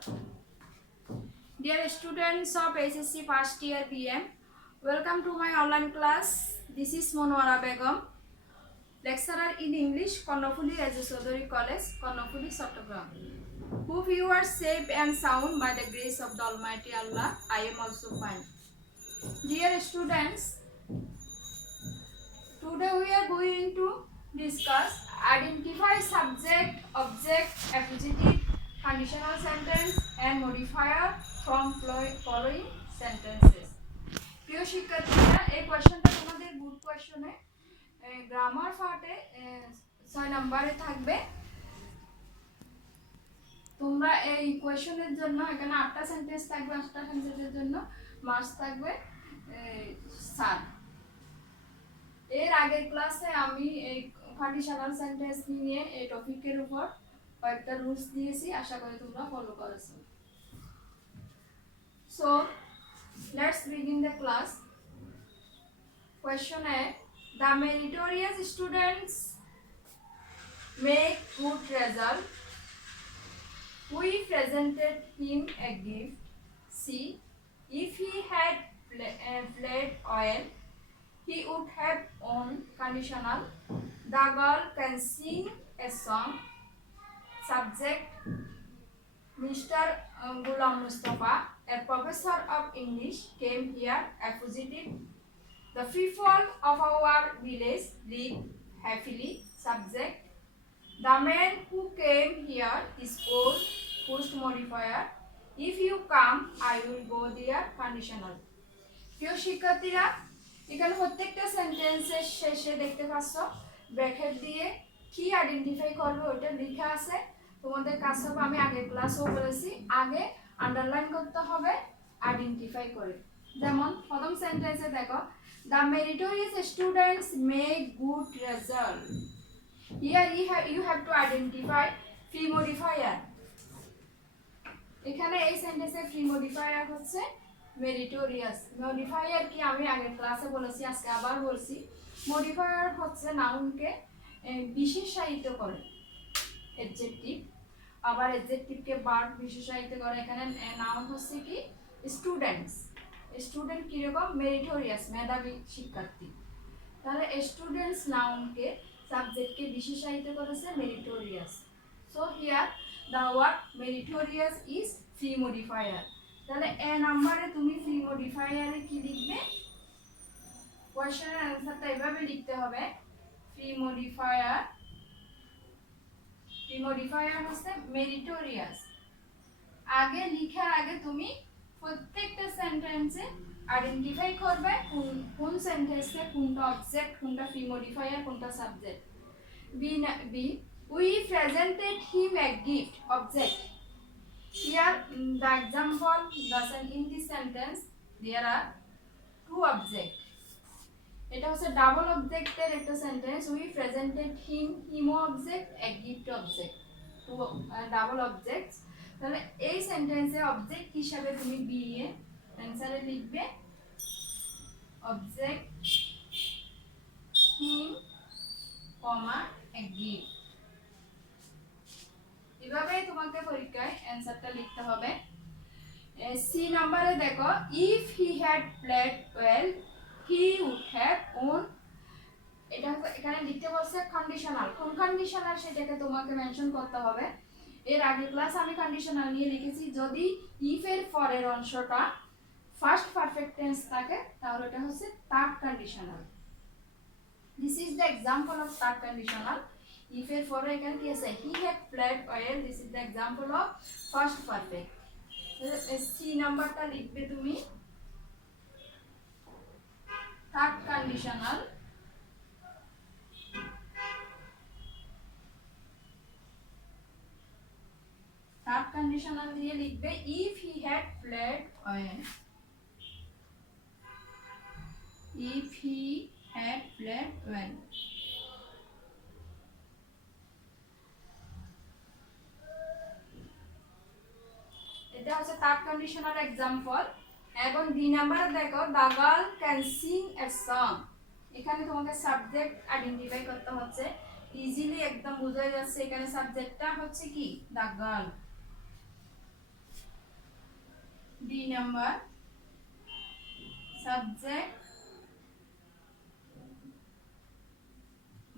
Dear students of SSC first year BM, welcome to my online class. This is Monwara Begum, lecturer in English, Karnafuli Rajeswadari College, Karnafuli, Chattogram. Hope you are safe and sound by the grace of the Almighty Allah. I am also fine. Dear students, today we are going to discuss identify subject, object, accusative, conditional sentence and modifier from following sentences. প্রিয় শিক্ষার্থীরা, এই কোশ্চেনটা তোমাদের গুড কোশ্চেনে গ্রামার পার্টে 6 নম্বরে থাকবে। তোমরা এই কোশ্চেনের জন্য এখানে 8টা সেন্টেন্স থাকবে, 8টা সেন্টেন্সের জন্য মার্কস থাকবে 7। এর আগের ক্লাসে আমি এই কন্ডিশনাল সেন্টেন্স নিয়ে এই টপিকের উপর কয়েকটা রুলস দিয়েছি, আশা করি তোমরা ফলো করেছো। So let's begin the class. Question A. The meritorious students make good result. We presented him a gift. C. If he had played well, he would have won. Conditional. The girl can sing a song. Subject. Mr. Ghulam Mustafa, a professor of English, came here. Accusative. The people of our village live happily. Subject. The man who came here is old. Post modifier. If you come, I will go there. Conditional. প্রিয় শিক্ষার্থীরা, এখানে প্রত্যেকটা সেন্টেন্সের শেষে দেখতে পাচ্ছ ব্র্যাকেট দিয়ে কি আইডেন্টিফাই করবে ওটা লেখা আছে। তোমাদের কাজ হবে, আমি আগের ক্লাসেও বলেছি, আগে আন্ডারলাইন করতে হবে আইডেন্টিফাই করে। যেমন প্রথম সেন্টেন্সে দেখো, the meritorious students make good result. Here you have to identify free modifier. এখানে এই সেন্টেন্সে ফ্রি মডিফায়ার হচ্ছে মেরিটোরিয়াস। মডিফায়ার কি আমি আগের ক্লাসে বলেছি, আজকে আবার বলছি। মডিফায়ার হচ্ছে নাউনকে বিশেষায়িত করে, অ্যাডজেক্টিভ, আবার অ্যাডজেক্টিভকে ভার্ব বিশেষায়িত করে। এখানে নাউন হচ্ছে কি স্টুডেন্টস। স্টুডেন্ট কিরকম? মেরিটোরিয়াস, মেধাবী শিক্ষার্থী। তাহলে স্টুডেন্টস নাউনকে সাবজেক্টকে বিশেষায়িত করেছে meritorious. So here the word meritorious is free modifier. তাহলে এ নম্বরে তুমি ফ্রি মডিফায়ারে কি লিখবে? কোশ্চেনের অ্যানসারটা এভাবে লিখতে হবে, ফ্রি মডিফায়ার হচ্ছে মেরিটোরিয়াস। আগে লিখার আগে তুমি প্রত্যেকটা সেন্টেন্সে আইডেন্টিফাই করবে কোন সেন্টেন্সে কোনটা অবজেক্ট, কোনটা ফ্রি মডিফায়ার, কোনটা subject. B we presented him a gift. Object. Here the example, in this sentence there are two objects. এটা হচ্ছে ডাবল অবজেক্টের একটা sentence. we presented him object, a gift object, two double objects. তাহলে এই সেন্টেন্সে অবজেক্ট হিসাবে তুমি বি এ অ্যানসারে লিখবে অবজেক্ট him, a gift। এভাবেই তোমাকে পরীক্ষায় অ্যানসারটা লিখতে হবে। সি নম্বরে দেখো, if he had played well he would have won. এটা এখানে লিখতে বলছে কন্ডিশনাল। কোন কন্ডিশনাল সেটাকে তোমাকে মেনশন করতে হবে। এর আগে ক্লাস আমি কন্ডিশনাল নিয়ে লিখেছি, যদি ইফ এর পরের অংশটা ফার্স্ট পারফেক্ট টেন্স থাকে তাহলে এটা হচ্ছে third conditional. This is the example of third conditional. if এর পরে এখানে কি আছে, he had played well, this is the example of first perfect। C নাম্বারটা লিখবে তুমি থার্ড কন্ডিশনাল। থার্ড কন্ডিশনাল দিয়ে লিখবে if he had played well, if he had played well। এটা হচ্ছে থার্ড কন্ডিশনাল এক্সাম্পল। এবং ডি নাম্বারে দেখো, the girl can sing a song. এখানে তোমাকে সাবজেক্ট আইডেন্টিফাই করতে হচ্ছে, ইজিলি একদম বোঝা যাচ্ছে এখানে সাবজেক্টটা হচ্ছে কি the girl. D number subject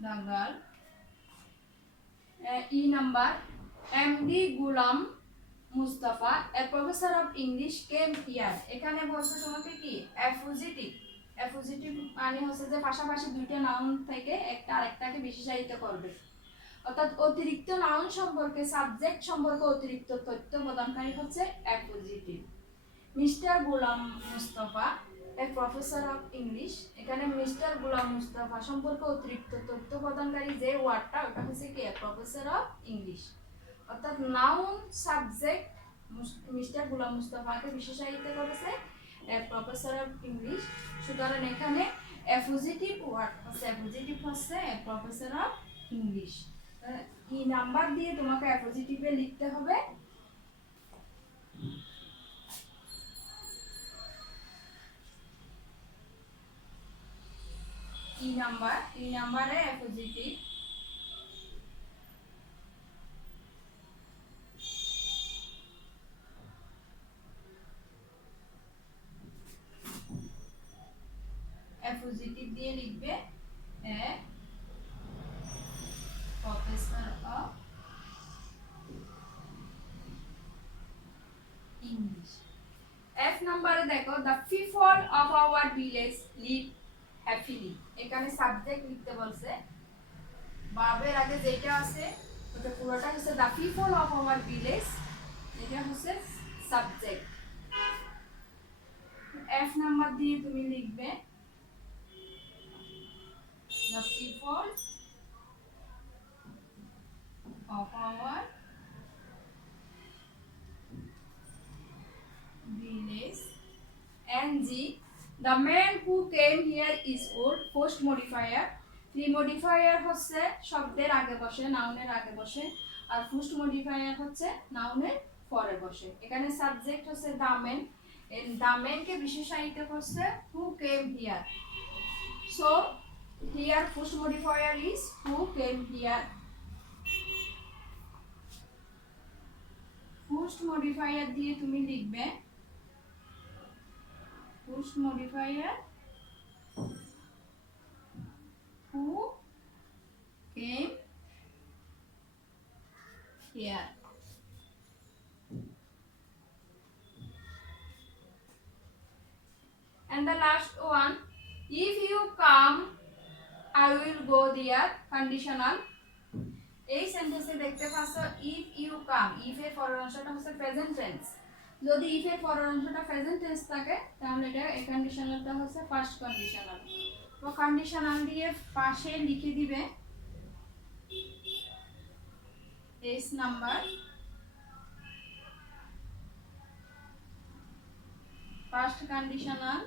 the girl. E number MD Gulam Mustafa, a professor of English came here. এখানে বলছে তোমাকে কি অ্যাফোজিটিভ। অ্যাফোজিটিভ মানে হচ্ছে যে পাশাপাশি দুইটা নাউন থেকে একটা আরেকটাকে বিশেষায়িত করবে, অর্থাৎ অতিরিক্ত নাউন সম্পর্কে সাবজেক্ট সম্পর্কে অতিরিক্ত তথ্য প্রদানকারী হচ্ছে appositive. Mister Golam Mustafa a professor of English, এখানে মিস্টার গোলাম মুস্তাফা সম্পর্কে অতিরিক্ত তথ্য প্রদানকারী যে ওয়ার্ডটা ওটা হচ্ছে কি প্রফেসর অফ ইংলিশ, অর্থাৎ নাউন সাবজেক্ট মিস্টার গোলাম মুস্তাফাকে বিশেষায়িত করেছে প্রফেসর অফ ইংলিশ। সুতরাং এখানে অ্যাফোজিটিভ ওয়ার্ড হচ্ছে অ্যাফোজিটিভ হচ্ছে professor of English. E number দিয়ে তোমাকে অ্যাফোজিটিভে লিখতে হবে। ই নাম্বারে অ্যাফোজিটিভ। অ্যাফোজিটিভ দিয়ে লিখবে এ প্রফেসর অফ ইংলিশ। এফ নাম্বারে দেখো the people of our village live happily, এখানে সাবজেক্ট লিখতে বলছে, ভার্বের আগে যেটা আছে ওটা পুরোটা হচ্ছে the people of our village, এটা হচ্ছে সাবজেক্ট। এফ নাম্বার দিয়ে তুমি লিখবে the people of our village, and G the man who came here is old, post modifier। Pre modifier হচ্ছে শব্দের আগে বসে, নাউনের আগে বসে, আর পোস্ট মডিফায়ার হচ্ছে নাউনের পরে বসে। এখানে সাবজেক্ট হচ্ছে the man, the man কে বিশেষায়িত করছে who came here, so here post modifier is who came here। Post modifier দিয়ে তুমি লিখবে post modifier who came here। And the last one, if you come I will go there, conditional। এই সেন্টেন্সে দেখতে পাচ্ছ if you come, if এর পরের অংশটা হচ্ছে প্রেজেন্ট টেন্স, যদি if এর পরের অংশটা প্রেজেন্ট টেন্স থাকে তাহলে এটা এই কন্ডিশনালটা হচ্ছে ফার্স্ট কন্ডিশনাল। তো কন্ডিশনাল দিয়ে পাশে লিখে দিবে এস নাম্বার, ফার্স্ট কন্ডিশনাল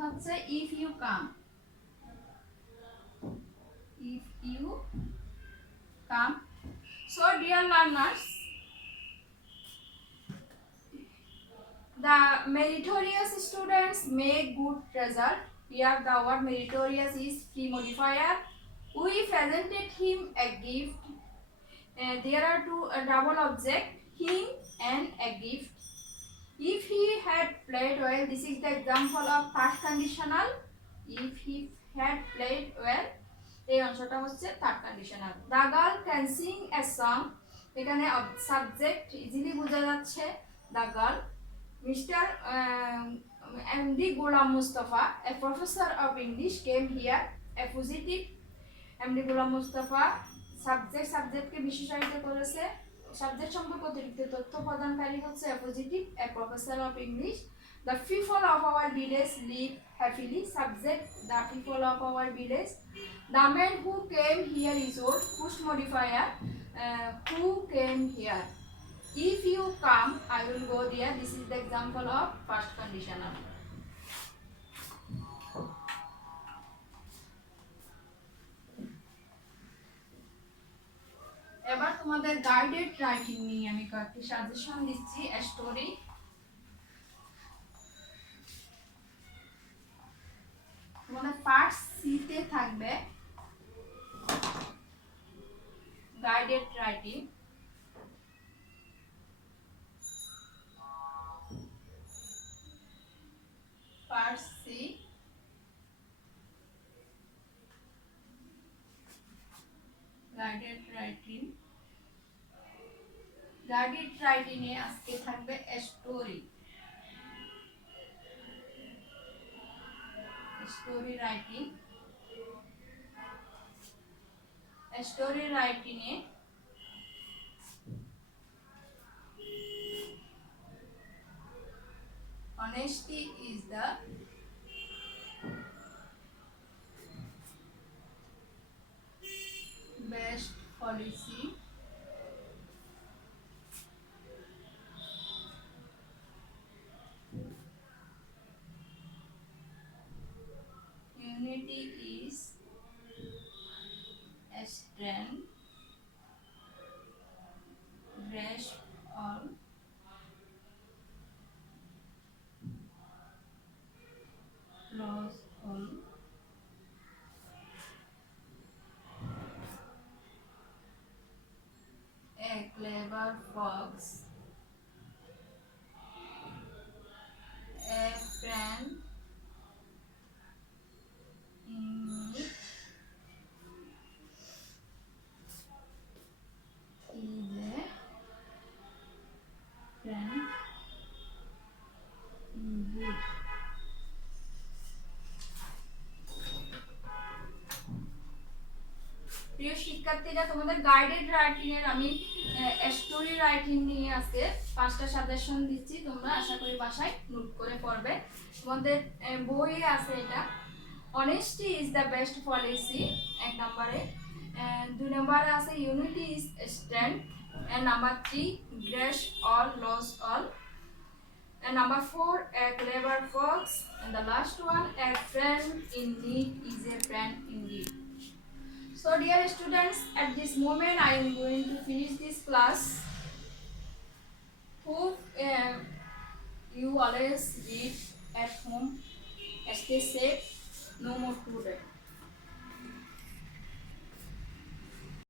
হচ্ছে if you come, if you come। So dear learners, the meritorious students make good result. Here the word meritorious is free modifier. We presented him a gift. There are two double object, him and a gift. If he had played well, this is the example of third conditional. If he had played well, এই অংশটা হচ্ছে third conditional. The girl can sing a song, এখানে subject easily বোঝা যাচ্ছে the girl. Mister MD Golam Mustafa a professor of English came here, appositive. MD Golam Mustafa সাবজেক্টকে বিশেষায়িত করেছে, subject সম্পর্কে অতিরিক্ত তথ্য প্রদানকারী হচ্ছে appositive, a professor of English. The people of our village live happily, subject the people of our village. The man who came here is old, post modifier who came here. If you come I will go there, this is the example of first conditional. এবার তোমাদের guided writing নিয়ে আমি কয়েকটি সাজেশন দিচ্ছি। স্টোরি, তোমাদের part সিতে থাকবে guided writing. Guided writing. Guided রাইটিংয়ে আজকে থাকবে স্টোরি। Story writing. স্টোরি রাইটিংয়ে honesty is the best policy. Unity is a strength. Grasp all. Lose all. A clever fox. A friend in need is a friend indeed. প্রিয় শিক্ষার্থীরা, তোমাদের guided writing এর আমি story writing নিয়ে আজকে 5টা সাজেশন দিচ্ছি। তোমরা আশা করি বাসায় নোট করে পড়বে। তোমাদের বইয়ে আছে এটা। Honesty is the best policy 1 নম্বরে। 2 নম্বরে আছে unity is strength. and number 3 grasp all lose all. and number 4 a clever fox, and the last one a friend in need is a friend indeed. So dear students, at this moment I am going to finish this class. Hope you always read at home. Stay safe. No more today.